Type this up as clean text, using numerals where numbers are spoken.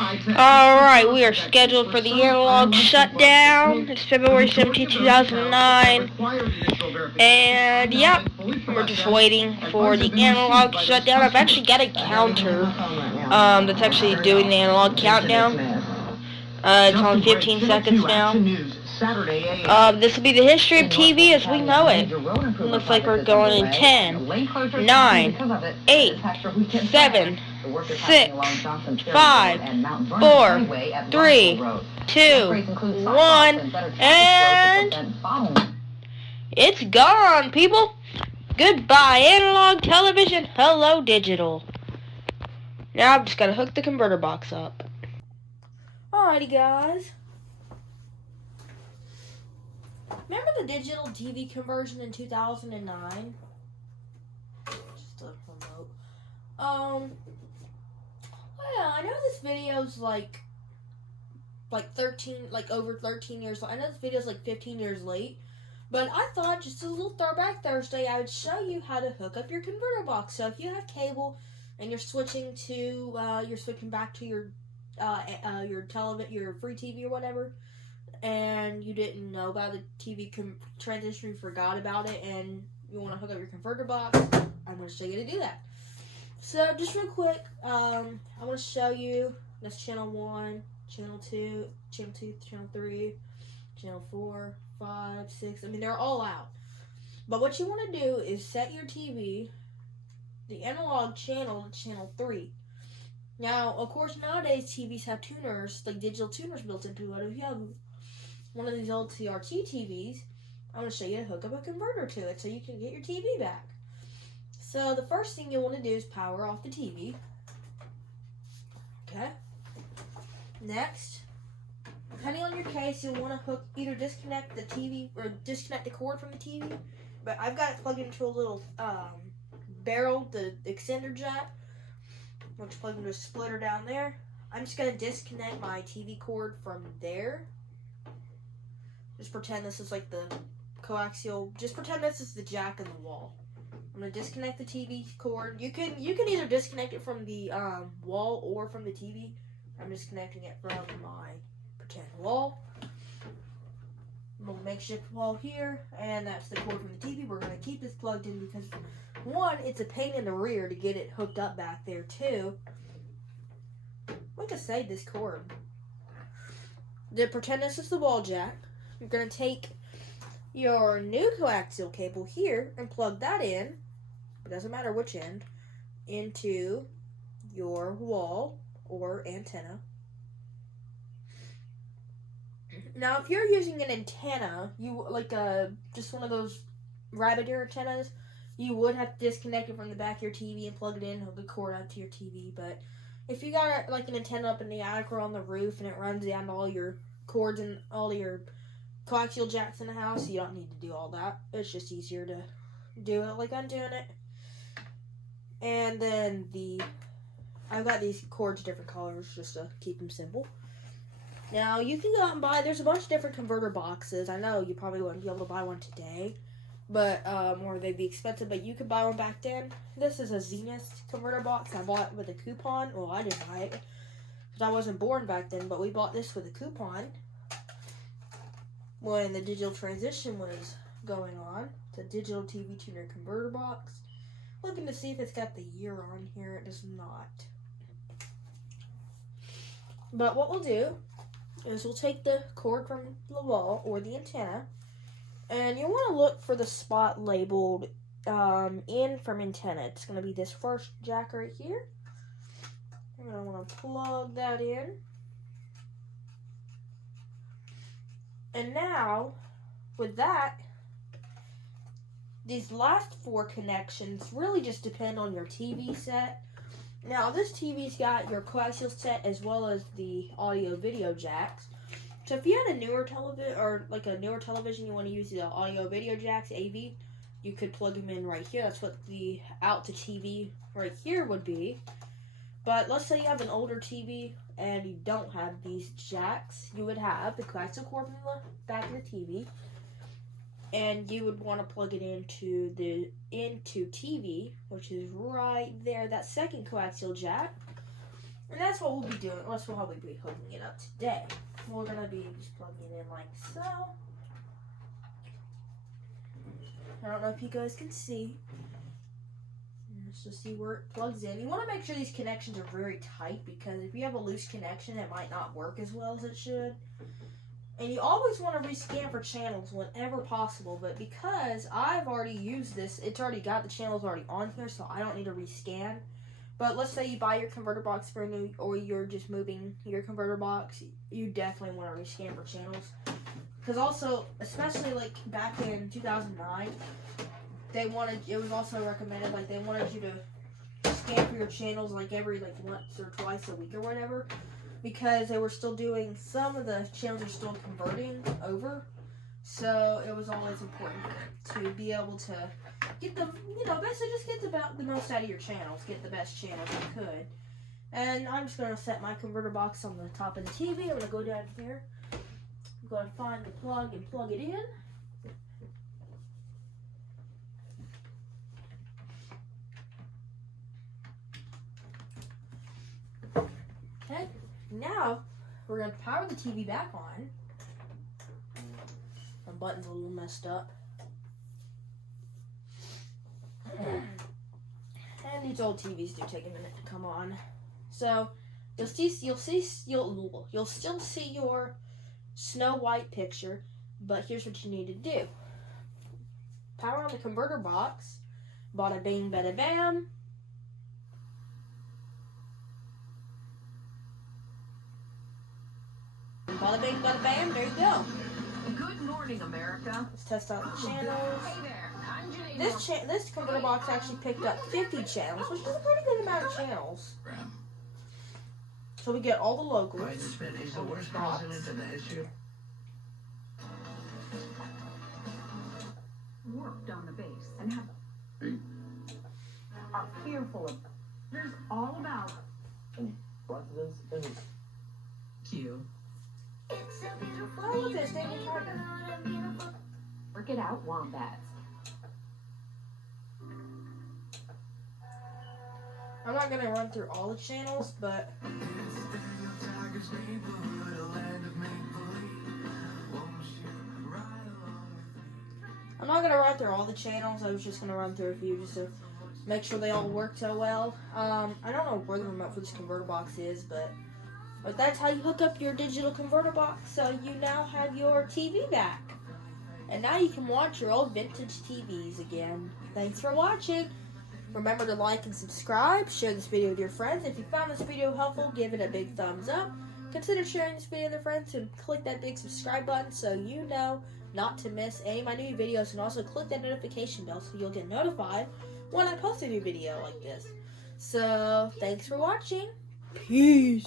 Alright, we are scheduled for the analog shutdown. It's February 17, 2009. And, yep, we're just waiting for the analog shutdown. I've actually got a counter that's actually doing the analog countdown. It's on 15 seconds now. This will be the history of TV as we know it. Looks like we're going in 10, 9, 8, 7, 6, 5, 4, 3, 2, 1, and it's gone, people. Goodbye, analog television. Hello, digital. Now I've just got to hook the converter box up. Alrighty, guys. Remember the digital TV conversion in 2009? Just a remote. Yeah, I know this video's like over 13 years. I know this video's like 15 years late, but I thought just a little throwback Thursday, I would show you how to hook up your converter box. So if you have cable and you're switching back to your free TV or whatever, and you didn't know about the TV transition, you forgot about it, and you want to hook up your converter box, I'm going to show you how to do that. So, just real quick, I want to show you, that's channel 1, channel 2, channel 3, channel 4, 5, 6, I mean, they're all out. But what you want to do is set your TV, the analog channel, to channel 3. Now, of course, nowadays, TVs have tuners, like digital tuners built into it. If you have one of these old CRT TVs, I'm going to show you how to hook up a converter to it so you can get your TV back. So the first thing you want to do is power off the TV. Okay. Next, depending on your case, you'll want to either disconnect the TV or disconnect the cord from the TV. But I've got it plugged into a little barrel, the extender jack, which plugs into a splitter down there. I'm just going to disconnect my TV cord from there. Just pretend this is like the coaxial. Just pretend this is the jack in the wall. I'm gonna disconnect the TV cord. You can either disconnect it from the wall or from the TV. I'm disconnecting it from my pretend wall. Little makeshift wall here, and that's the cord from the TV. We're gonna keep this plugged in because one, it's a pain in the rear to get it hooked up back there. Two, we can save this cord. Pretend this is the wall jack. You're going to take your new coaxial cable here and plug that in, it doesn't matter which end, into your wall or antenna. Now, if you're using an antenna, just one of those rabbit ear antennas, you would have to disconnect it from the back of your TV and plug it in, hook the cord out to your TV. But if you got like an antenna up in the attic or on the roof and it runs down to all your cords and all your coaxial jacks in the house, you don't need to do all that. It's just easier to do it like I'm doing it. And then I've got these cords different colors just to keep them simple. Now you can go out and buy, there's a bunch of different converter boxes. I know you probably wouldn't be able to buy one today, but or they'd be expensive, but you could buy one back then. This is a Zenith converter box. I bought it with a coupon. Well, I didn't buy it because I wasn't born back then, but we bought this with a coupon when the digital transition was going on. It's a digital TV tuner converter box. Looking to see if it's got the year on here. It does not. But what we'll do is we'll take the cord from the wall or the antenna, and you want to look for the spot labeled in from antenna. It's going to be this first jack right here. And I want to plug that in. And now, with that, these last 4 connections really just depend on your TV set. Now, this TV's got your coaxial set as well as the audio video jacks. So if you had a newer television, you want to use the audio video jacks, AV, you could plug them in right here. That's what the out to TV right here would be. But let's say you have an older TV and you don't have these jacks. You would have the coaxial cord from the back of the TV, and you would want to plug it into TV, which is right there, that second coaxial jack. And that's what we'll be doing. That's how we'll be hooking it up today. We're going to be just plugging it in like so. I don't know if you guys can see. Let's just see where it plugs in. You want to make sure these connections are very tight, because if you have a loose connection, it might not work as well as it should. And you always want to rescan for channels whenever possible, but because I've already used this, it's already got the channels already on here, so I don't need to rescan. But let's say you buy your converter box for a new, or you're just moving your converter box, you definitely want to rescan for channels. Because also, especially like back in 2009, it was also recommended, like they wanted you to scan for your channels like every like once or twice a week or whatever, because they were still doing, some of the channels are still converting over. So it was always important to be able to get the, basically just get the most out of your channels, get the best channels you could. And I'm just going to set my converter box on the top of the TV. I'm going to go down here. I'm going to find the plug and plug it in. Okay, now we're going to power the TV back on. My button's a little messed up. And these old TVs do take a minute to come on. So you'll still see your Snow White picture, but here's what you need to do. Power on the converter box. Bada bing, bada bam. Bada bing, bada bam. There you go. Good morning, America. Let's test out the channels. Hey there, I'm Janine. This converter box actually picked up 50 channels, which is a pretty good amount of channels. So we get all the locals. He's the worst president in the history. Worked on the base and have are fearful of. There's all about Presidents and Q. Oh, look, there's David Tiger. Work it out, wombats. I'm not going to run through all the channels, but I was just going to run through a few just to make sure they all work so well. I don't know where the remote for this converter box is, but that's how you hook up your digital converter box, so you now have your TV back. And now you can watch your old vintage TVs again. Thanks for watching. Remember to like and subscribe. Share this video with your friends. If you found this video helpful, give it a big thumbs up. Consider sharing this video with your friends and click that big subscribe button so you know not to miss any of my new videos. And also click that notification bell so you'll get notified when I post a new video like this. So, thanks for watching. Peace.